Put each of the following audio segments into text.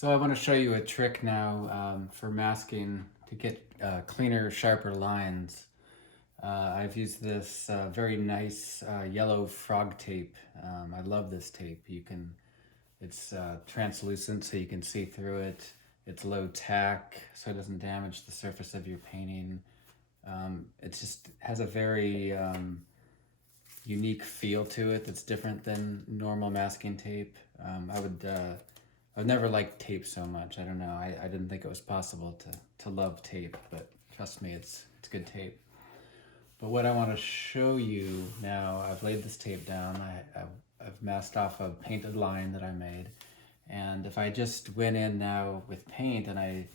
So I want to show you a trick now for masking to get cleaner, sharper lines. I've used this very nice yellow frog tape. I love this tape. It's translucent so you can see through it. It's low tack so it doesn't damage the surface of your painting. It just has a very unique feel to it that's different than normal masking tape. I've never liked tape so much. I don't know. I didn't think it was possible to love tape, but trust me, it's good tape. But what I want to show you now, I've laid this tape down. I've masked off a painted line that I made. And if I just went in now with paint and I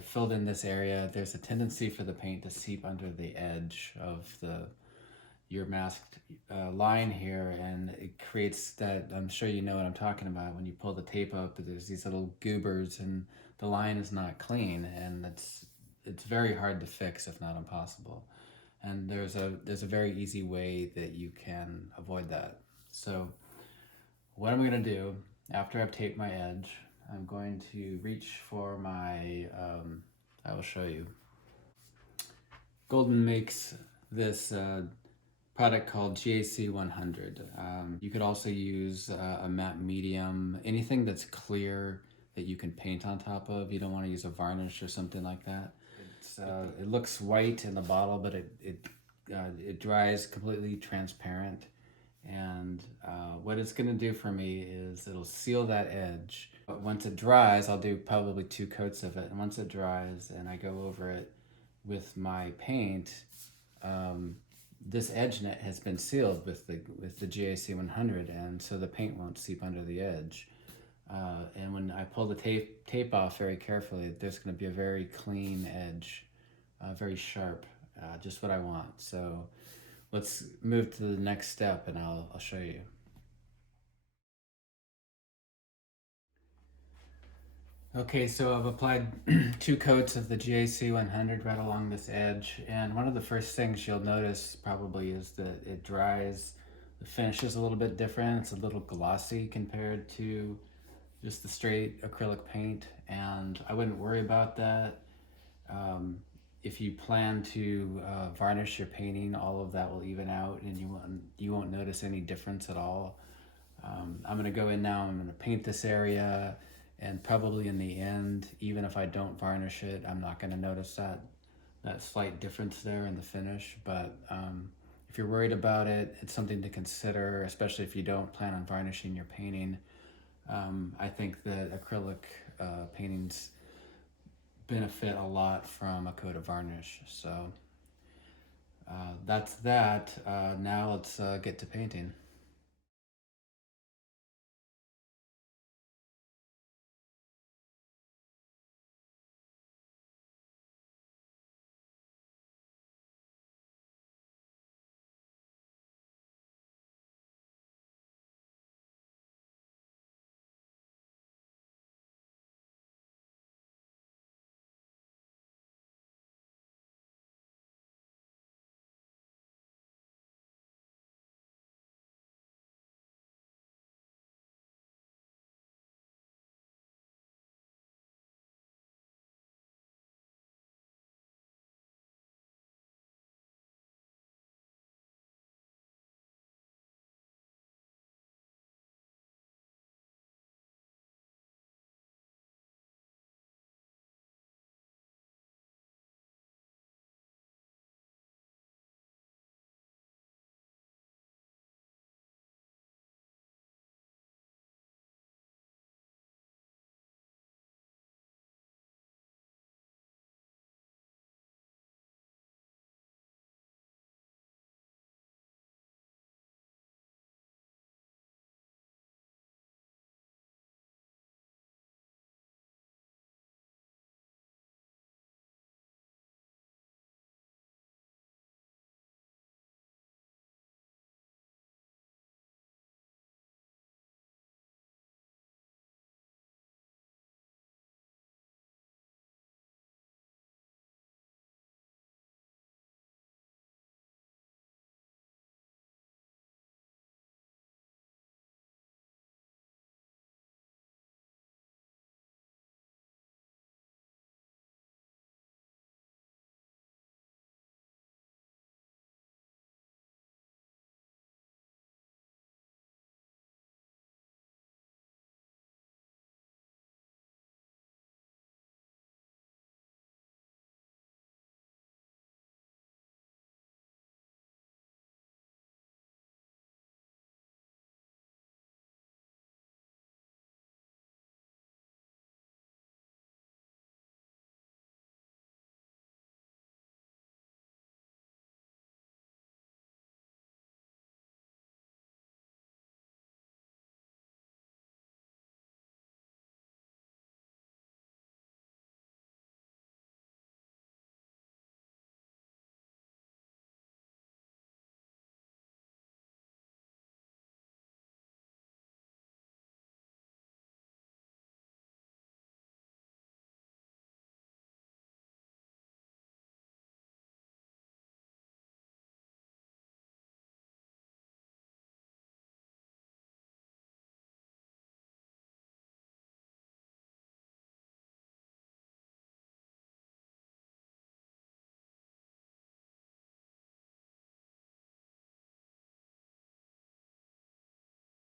filled in this area, there's a tendency for the paint to seep under the edge of your masked line here, and it creates that, I'm sure you know what I'm talking about, when you pull the tape up, there's these little goobers and the line is not clean, and it's very hard to fix, if not impossible. And there's a very easy way that you can avoid that. So what I'm going to do after I've taped my edge, I'm going to reach for my, I will show you. Golden makes this product called GAC 100. You could also use a matte medium, anything that's clear that you can paint on top of. You don't want to use a varnish or something like that. It looks white in the bottle, but it dries completely transparent. And what it's going to do for me is it'll seal that edge. But once it dries, I'll do probably 2 coats of it. And once it dries and I go over it with my paint, this edge net has been sealed with the GAC 100, and so the paint won't seep under the edge. And when I pull the tape off very carefully, there's going to be a very clean edge, very sharp, just what I want. So let's move to the next step, and I'll show you. Okay, so I've applied 2 coats of the GAC 100 right along this edge, and one of the first things you'll notice probably is that it dries. The finish is a little bit different. It's a little glossy compared to just the straight acrylic paint, and I wouldn't worry about that. If you plan to varnish your painting, all of that will even out, and you won't notice any difference at all. I'm going to go in now. I'm going to paint this area. And probably in the end, even if I don't varnish it, I'm not going to notice that slight difference there in the finish. But if you're worried about it, it's something to consider, especially if you don't plan on varnishing your painting. I think that acrylic paintings benefit a lot from a coat of varnish. So that's that. Now let's get to painting.